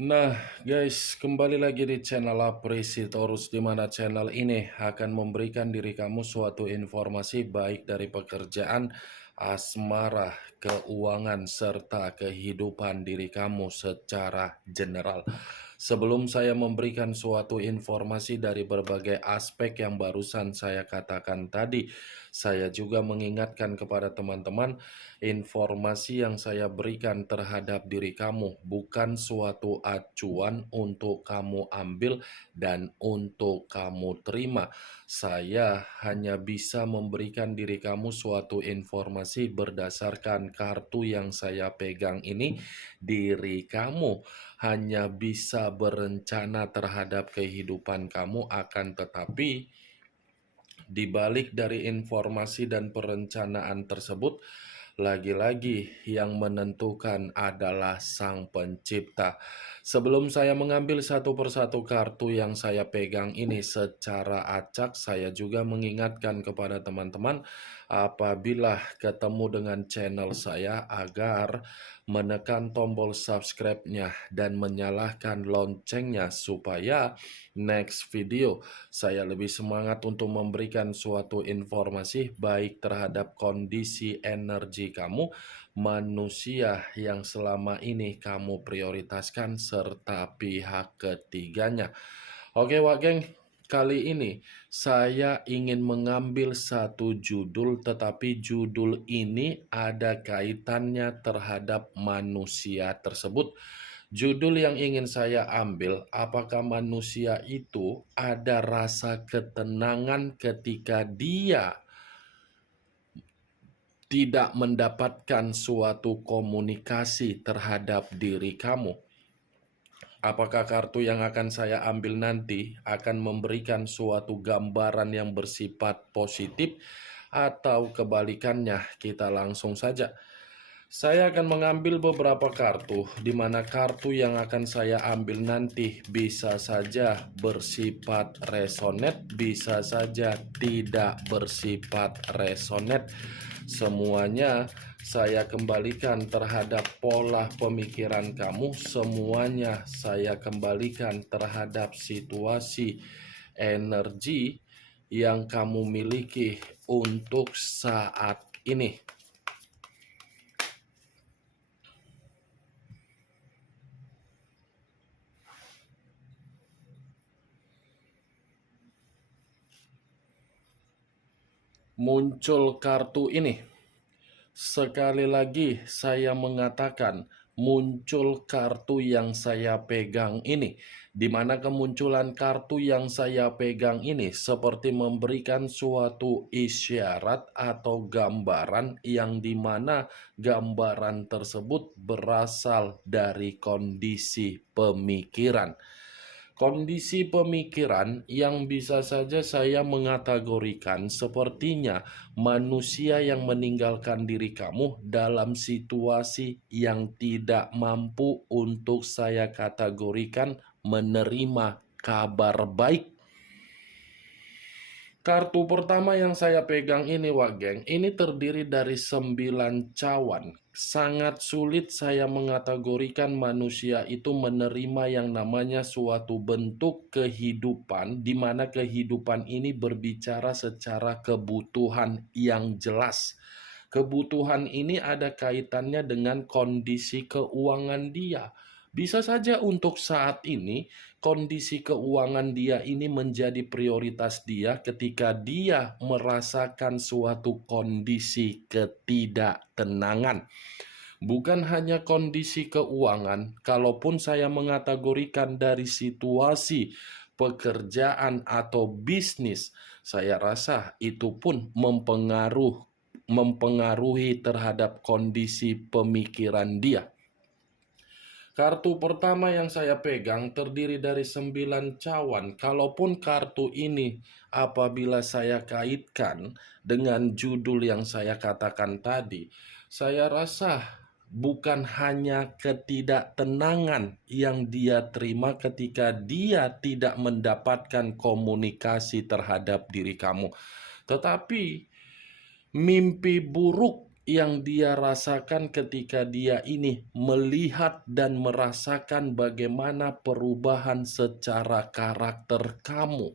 Nah, guys, kembali lagi di channel Apresitorus, di mana channel ini akan memberikan diri kamu suatu informasi baik dari pekerjaan, asmara, keuangan, serta kehidupan diri kamu secara general. Sebelum saya memberikan suatu informasi dari berbagai aspek yang barusan saya katakan tadi, saya juga mengingatkan kepada teman-teman, informasi yang saya berikan terhadap diri kamu bukan suatu acuan untuk kamu ambil dan untuk kamu terima. Saya hanya bisa memberikan diri kamu suatu informasi berdasarkan kartu yang saya pegang ini. Diri kamu hanya bisa berencana terhadap kehidupan kamu, akan tetapi di balik dari informasi dan perencanaan tersebut, lagi-lagi yang menentukan adalah Sang Pencipta. Sebelum saya mengambil satu persatu kartu yang saya pegang ini secara acak, saya juga mengingatkan kepada teman-teman apabila ketemu dengan channel saya agar menekan tombol subscribe-nya dan menyalakan loncengnya supaya next video saya lebih semangat untuk memberikan suatu informasi baik terhadap kondisi energi kamu, manusia yang selama ini kamu prioritaskan, serta pihak ketiganya. Oke, Wak Geng, kali ini saya ingin mengambil satu judul, tetapi judul ini ada kaitannya terhadap manusia tersebut. Judul yang ingin saya ambil, apakah manusia itu ada rasa ketenangan ketika dia tidak mendapatkan suatu komunikasi terhadap diri kamu? Apakah kartu yang akan saya ambil nanti akan memberikan suatu gambaran yang bersifat positif atau kebalikannya? Kita langsung saja. Saya akan mengambil beberapa kartu, di mana kartu yang akan saya ambil nanti bisa saja bersifat resonate, bisa saja tidak bersifat resonate. Semuanya saya kembalikan terhadap pola pemikiran kamu, semuanya saya kembalikan terhadap situasi energi yang kamu miliki untuk saat ini. Muncul kartu ini. Sekali lagi saya mengatakan, muncul kartu yang saya pegang ini. Di mana kemunculan kartu yang saya pegang ini seperti memberikan suatu isyarat atau gambaran yang dimana gambaran tersebut berasal dari kondisi pemikiran. Kondisi pemikiran yang bisa saja saya mengategorikan sepertinya manusia yang meninggalkan diri kamu dalam situasi yang tidak mampu untuk saya kategorikan menerima kabar baik. Kartu pertama yang saya pegang ini, Wak Geng, ini terdiri dari 9 cawan. Sangat sulit saya mengategorikan manusia itu menerima yang namanya suatu bentuk kehidupan, di mana kehidupan ini berbicara secara kebutuhan yang jelas. Kebutuhan ini ada kaitannya dengan kondisi keuangan dia. Bisa saja untuk saat ini, kondisi keuangan dia ini menjadi prioritas dia ketika dia merasakan suatu kondisi ketidaktenangan. Bukan hanya kondisi keuangan, kalaupun saya mengategorikan dari situasi pekerjaan atau bisnis, saya rasa itu pun mempengaruhi terhadap kondisi pemikiran dia. Kartu pertama yang saya pegang terdiri dari 9 cawan. Kalaupun kartu ini apabila saya kaitkan dengan judul yang saya katakan tadi, saya rasa bukan hanya ketidaktenangan yang dia terima ketika dia tidak mendapatkan komunikasi terhadap diri kamu, tetapi mimpi buruk yang dia rasakan ketika dia ini melihat dan merasakan bagaimana perubahan secara karakter kamu.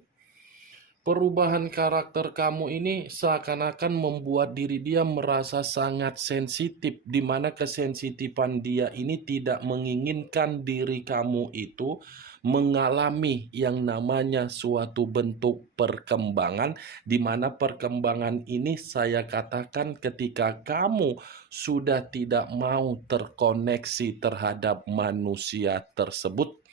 Perubahan karakter kamu ini seakan-akan membuat diri dia merasa sangat sensitif, di mana kesensitifan dia ini tidak menginginkan diri kamu itu mengalami yang namanya suatu bentuk perkembangan, di mana perkembangan ini saya katakan ketika kamu sudah tidak mau terkoneksi terhadap manusia tersebut.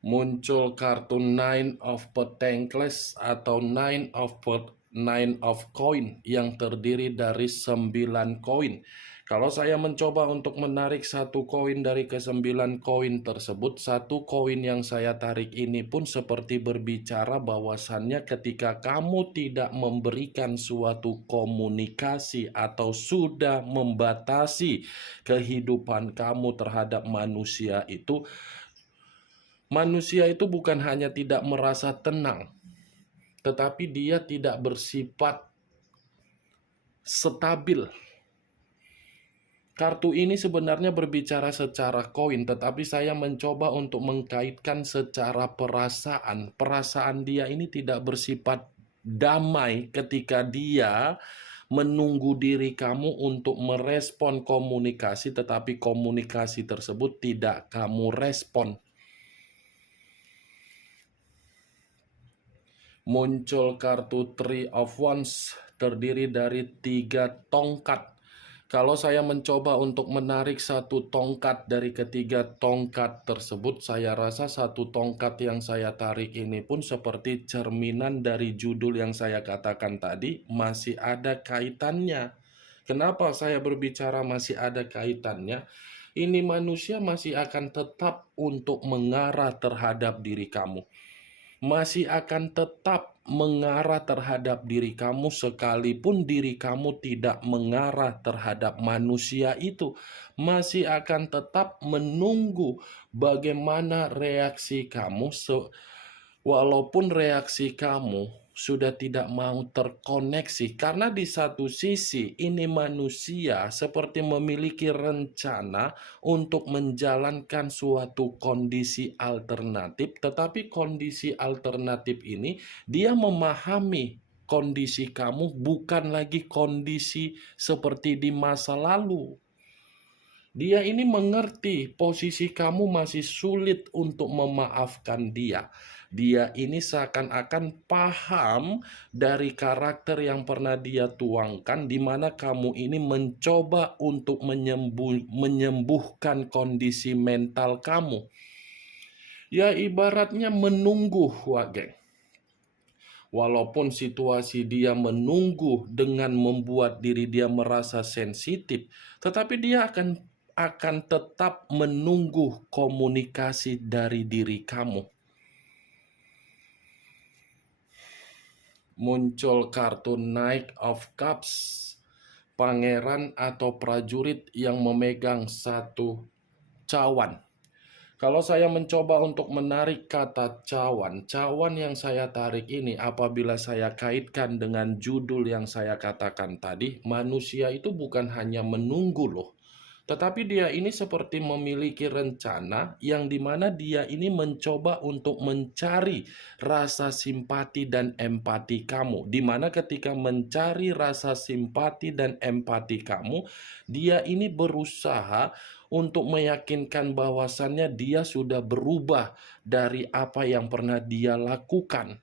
Muncul kartu Nine of Pentacles atau Nine of Coin yang terdiri dari 9 koin. Kalau saya mencoba untuk menarik satu koin dari ke-9 koin tersebut, satu koin yang saya tarik ini pun seperti berbicara bahwasannya ketika kamu tidak memberikan suatu komunikasi atau sudah membatasi kehidupan kamu terhadap manusia itu, manusia itu bukan hanya tidak merasa tenang, tetapi dia tidak bersifat stabil. Kartu ini sebenarnya berbicara secara koin, tetapi saya mencoba untuk mengkaitkan secara perasaan. Perasaan dia ini tidak bersifat damai ketika dia menunggu diri kamu untuk merespon komunikasi, tetapi komunikasi tersebut tidak kamu respon. Muncul kartu Three of Wands terdiri dari 3 tongkat. Kalau saya mencoba untuk menarik satu tongkat dari ketiga tongkat tersebut, saya rasa satu tongkat yang saya tarik ini pun seperti cerminan dari judul yang saya katakan tadi, masih ada kaitannya. Kenapa saya berbicara masih ada kaitannya? Ini manusia masih akan tetap untuk mengarah terhadap diri kamu, masih akan tetap mengarah terhadap diri kamu sekalipun diri kamu tidak mengarah terhadap manusia itu, masih akan tetap menunggu bagaimana reaksi kamu walaupun reaksi kamu sudah tidak mau terkoneksi. Karena di satu sisi ini manusia seperti memiliki rencana untuk menjalankan suatu kondisi alternatif, tetapi kondisi alternatif ini dia memahami kondisi kamu bukan lagi kondisi seperti di masa lalu. Dia ini mengerti posisi kamu masih sulit untuk memaafkan dia. Dia ini seakan-akan paham dari karakter yang pernah dia tuangkan, di mana kamu ini mencoba untuk menyembuhkan kondisi mental kamu. Ya ibaratnya menunggu, Wage. Walaupun situasi dia menunggu dengan membuat diri dia merasa sensitif, tetapi dia akan tetap menunggu komunikasi dari diri kamu. Muncul kartu Knight of Cups, pangeran atau prajurit yang memegang satu cawan. Kalau saya mencoba untuk menarik kata cawan, cawan yang saya tarik ini apabila saya kaitkan dengan judul yang saya katakan tadi, manusia itu bukan hanya menunggu loh, tetapi dia ini seperti memiliki rencana yang dimana dia ini mencoba untuk mencari rasa simpati dan empati kamu. Dimana ketika mencari rasa simpati dan empati kamu, dia ini berusaha untuk meyakinkan bahwasannya dia sudah berubah dari apa yang pernah dia lakukan.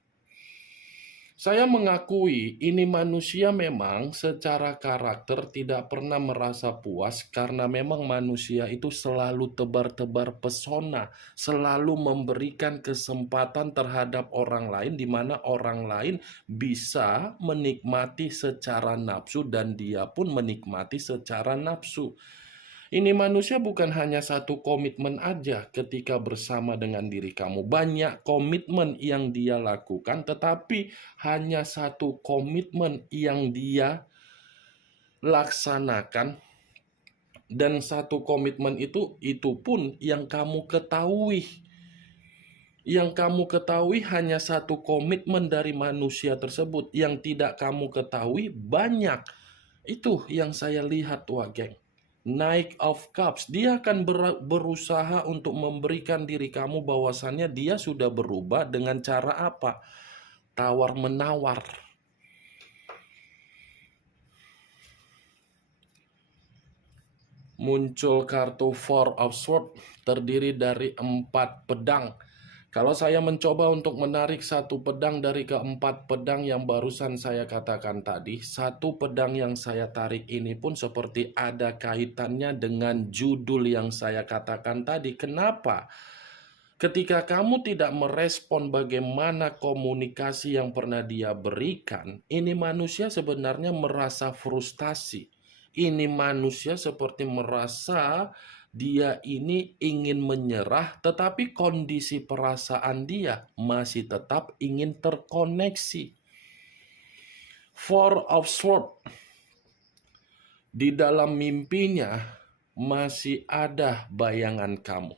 Saya mengakui ini manusia memang secara karakter tidak pernah merasa puas karena memang manusia itu selalu tebar-tebar pesona, selalu memberikan kesempatan terhadap orang lain di mana orang lain bisa menikmati secara nafsu dan dia pun menikmati secara nafsu. Ini manusia bukan hanya satu komitmen aja ketika bersama dengan diri kamu. Banyak komitmen yang dia lakukan, tetapi hanya satu komitmen yang dia laksanakan. Dan satu komitmen itu pun yang kamu ketahui. Yang kamu ketahui hanya satu komitmen dari manusia tersebut. Yang tidak kamu ketahui banyak. Itu yang saya lihat, wah geng. Knight of Cups, dia akan berusaha untuk memberikan diri kamu bahwasannya dia sudah berubah dengan cara apa? Tawar-menawar. Muncul kartu Four of Swords, terdiri dari 4 pedang. Kalau saya mencoba untuk menarik satu pedang dari keempat pedang yang barusan saya katakan tadi, satu pedang yang saya tarik ini pun seperti ada kaitannya dengan judul yang saya katakan tadi. Kenapa? Ketika kamu tidak merespon bagaimana komunikasi yang pernah dia berikan, ini manusia sebenarnya merasa frustasi. Ini manusia seperti merasa dia ini ingin menyerah, tetapi kondisi perasaan dia masih tetap ingin terkoneksi. Four of Swords, di dalam mimpinya masih ada bayangan kamu.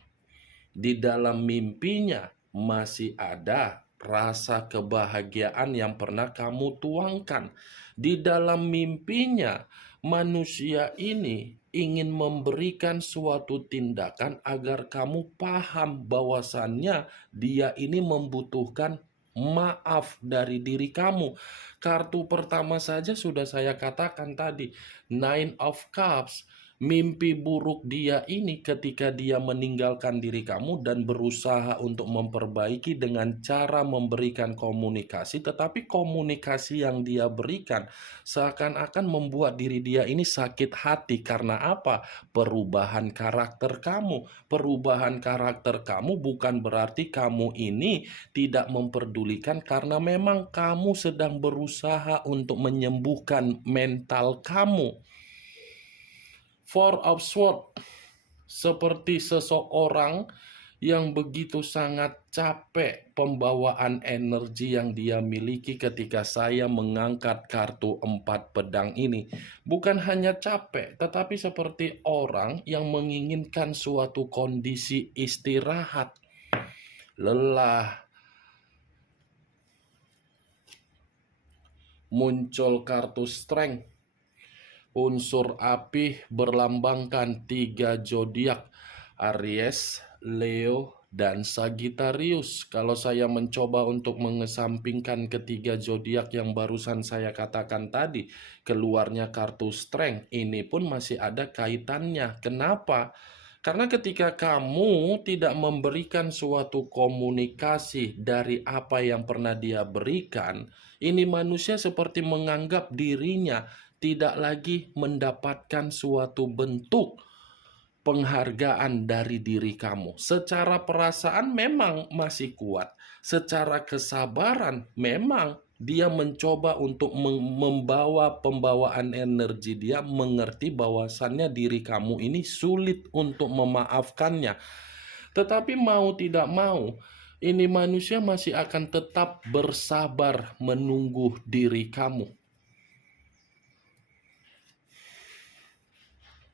Di dalam mimpinya masih ada rasa kebahagiaan yang pernah kamu tuangkan. Di dalam mimpinya manusia ini ingin memberikan suatu tindakan agar kamu paham bahwasannya dia ini membutuhkan maaf dari diri kamu. Kartu pertama saja sudah saya katakan tadi, Nine of Cups. Mimpi buruk dia ini ketika dia meninggalkan diri kamu dan berusaha untuk memperbaiki dengan cara memberikan komunikasi, tetapi komunikasi yang dia berikan seakan-akan membuat diri dia ini sakit hati. Karena apa? Perubahan karakter kamu. Perubahan karakter kamu bukan berarti kamu ini tidak memperdulikan, karena memang kamu sedang berusaha untuk menyembuhkan mental kamu. Four of Swords, seperti seseorang yang begitu sangat capek pembawaan energi yang dia miliki ketika saya mengangkat kartu 4 pedang ini. Bukan hanya capek, tetapi seperti orang yang menginginkan suatu kondisi istirahat, lelah. Muncul kartu Strength. Unsur api berlambangkan 3 zodiak, Aries, Leo, dan Sagittarius. Kalau saya mencoba untuk mengesampingkan ketiga zodiak yang barusan saya katakan tadi, keluarnya kartu Strength. Ini pun masih ada kaitannya. Kenapa? Karena ketika kamu tidak memberikan suatu komunikasi dari apa yang pernah dia berikan, ini manusia seperti menganggap dirinya tidak lagi mendapatkan suatu bentuk penghargaan dari diri kamu. Secara perasaan memang masih kuat. Secara kesabaran memang dia mencoba untuk membawa pembawaan energi dia, mengerti bahwasannya diri kamu ini sulit untuk memaafkannya. Tetapi mau tidak mau, ini manusia masih akan tetap bersabar menunggu diri kamu.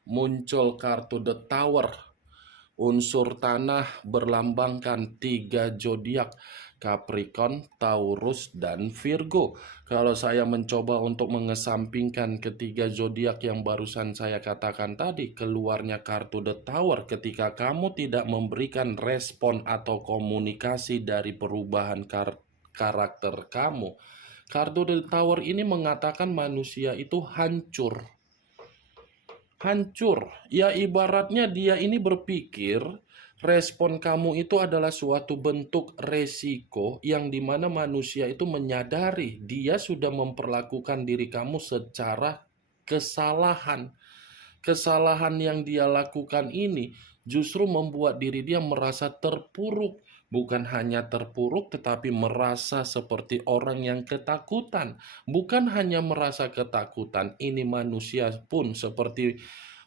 Muncul kartu The Tower. Unsur tanah berlambangkan 3 zodiak, Capricorn, Taurus, dan Virgo. Kalau saya mencoba untuk mengesampingkan ketiga zodiak yang barusan saya katakan tadi, keluarnya kartu The Tower ketika kamu tidak memberikan respon atau komunikasi dari perubahan karakter kamu. Kartu The Tower ini mengatakan manusia itu hancur. Hancur. Ya ibaratnya dia ini berpikir respon kamu itu adalah suatu bentuk resiko yang dimana manusia itu menyadari dia sudah memperlakukan diri kamu secara kesalahan. Kesalahan yang dia lakukan ini justru membuat diri dia merasa terpuruk. Bukan hanya terpuruk, tetapi merasa seperti orang yang ketakutan. Bukan hanya merasa ketakutan, ini manusia pun seperti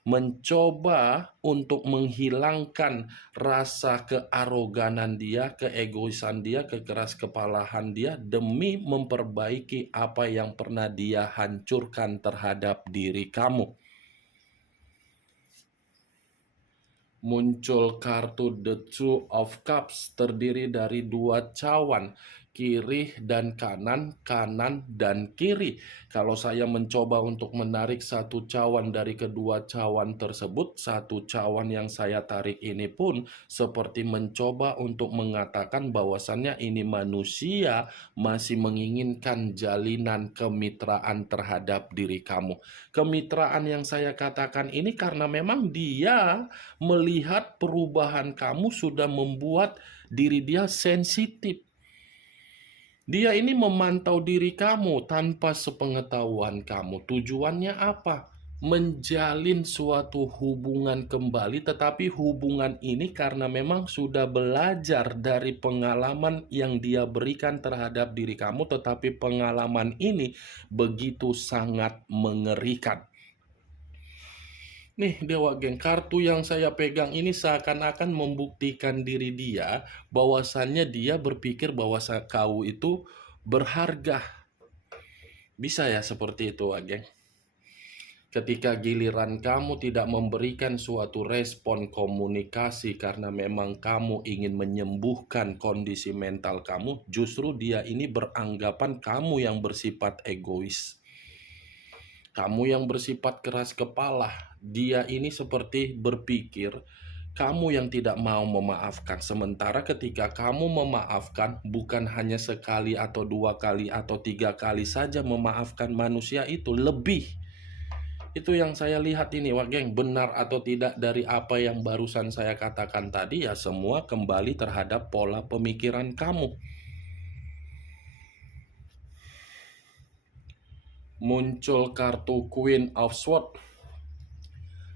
mencoba untuk menghilangkan rasa kearoganan dia, keegoisan dia, kekeraskepalaan dia demi memperbaiki apa yang pernah dia hancurkan terhadap diri kamu. Muncul kartu The Two of Cups, terdiri dari dua cawan, kiri dan kanan, kanan dan kiri. Kalau saya mencoba untuk menarik satu cawan dari kedua cawan tersebut, satu cawan yang saya tarik ini pun seperti mencoba untuk mengatakan bahwasannya ini manusia masih menginginkan jalinan kemitraan terhadap diri kamu. Kemitraan yang saya katakan ini karena memang dia melihat perubahan kamu sudah membuat diri dia sensitif. Dia ini memantau diri kamu tanpa sepengetahuan kamu. Tujuannya apa? Menjalin suatu hubungan kembali, tetapi hubungan ini karena memang sudah belajar dari pengalaman yang dia berikan terhadap diri kamu, tetapi pengalaman ini begitu sangat mengerikan. Nih Dewa Geng, kartu yang saya pegang ini seakan-akan membuktikan diri dia bahwasannya dia berpikir bahwa kau itu berharga. Bisa ya seperti itu, Geng. Ketika giliran kamu tidak memberikan suatu respon komunikasi karena memang kamu ingin menyembuhkan kondisi mental kamu, justru dia ini beranggapan kamu yang bersifat egois. Kamu yang bersifat keras kepala, dia ini seperti berpikir kamu yang tidak mau memaafkan. Sementara ketika kamu memaafkan, bukan hanya sekali atau dua kali atau tiga kali saja memaafkan manusia itu, lebih. Itu yang saya lihat ini, Wak Geng. Benar atau tidak dari apa yang barusan saya katakan tadi, ya semua kembali terhadap pola pemikiran kamu. Muncul kartu Queen of Swords,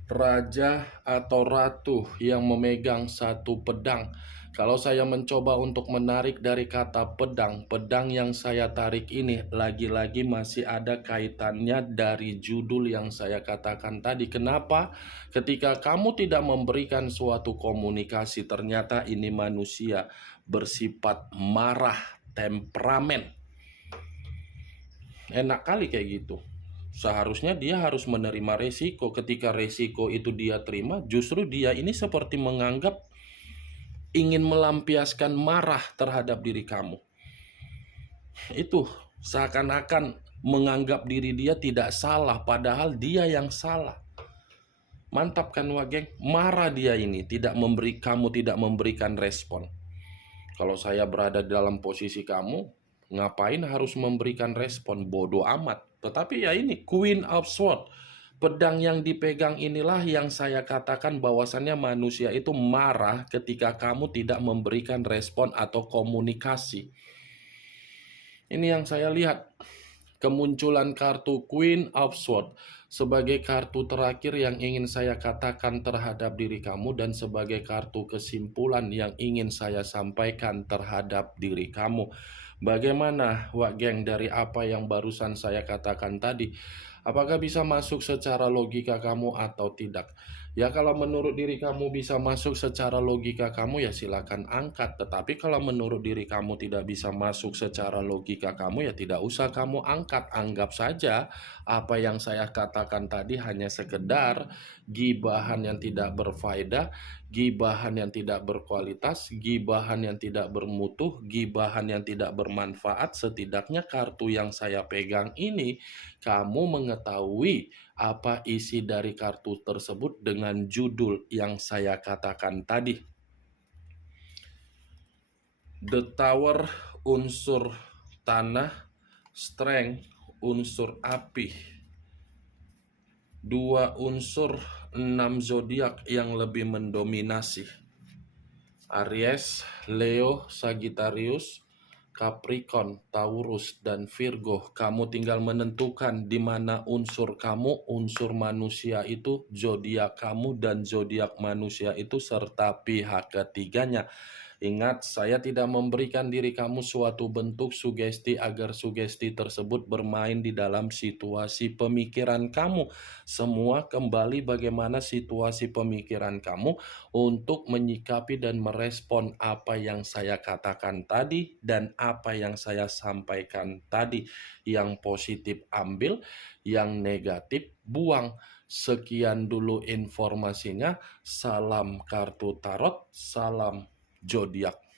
raja atau ratu yang memegang satu pedang. Kalau saya mencoba untuk menarik dari kata pedang, pedang yang saya tarik ini lagi-lagi masih ada kaitannya dari judul yang saya katakan tadi. Kenapa? Ketika kamu tidak memberikan suatu komunikasi, ternyata ini manusia bersifat marah, temperamen. Enak kali kayak gitu. Seharusnya dia harus menerima resiko. Ketika resiko itu dia terima, justru dia ini seperti menganggap ingin melampiaskan marah terhadap diri kamu. Itu seakan-akan menganggap diri dia tidak salah, padahal dia yang salah. Mantap kan, Wageng? Marah dia ini, kamu tidak memberikan respon. Kalau saya berada dalam posisi kamu, ngapain harus memberikan respon? Bodoh amat. Tetapi ya ini Queen of Swords, pedang yang dipegang inilah yang saya katakan bahwasannya manusia itu marah ketika kamu tidak memberikan respon atau komunikasi. Ini yang saya lihat. Kemunculan kartu Queen of Swords sebagai kartu terakhir yang ingin saya katakan terhadap diri kamu dan sebagai kartu kesimpulan yang ingin saya sampaikan terhadap diri kamu. Bagaimana, Wak Geng, dari apa yang barusan saya katakan tadi? Apakah bisa masuk secara logika kamu atau tidak? Ya kalau menurut diri kamu bisa masuk secara logika kamu, ya silakan angkat. Tetapi kalau menurut diri kamu tidak bisa masuk secara logika kamu, ya tidak usah kamu angkat. Anggap saja apa yang saya katakan tadi hanya sekedar gibahan yang tidak berfaedah, gibahan yang tidak berkualitas, gibahan yang tidak bermutu, gibahan yang tidak bermanfaat. Setidaknya kartu yang saya pegang ini, kamu mengetahui apa isi dari kartu tersebut dengan judul yang saya katakan tadi. The Tower, unsur tanah, Strength, unsur api. Dua unsur 6 zodiak yang lebih mendominasi. Aries, Leo, Sagittarius, Capricorn, Taurus, dan Virgo. Kamu tinggal menentukan di mana unsur kamu, unsur manusia itu, zodiak kamu dan zodiak manusia itu serta pihak ketiganya. Ingat, saya tidak memberikan diri kamu suatu bentuk sugesti agar sugesti tersebut bermain di dalam situasi pemikiran kamu. Semua kembali bagaimana situasi pemikiran kamu untuk menyikapi dan merespon apa yang saya katakan tadi dan apa yang saya sampaikan tadi. Yang positif ambil, yang negatif buang. Sekian dulu informasinya. Salam kartu tarot, salam zodiak.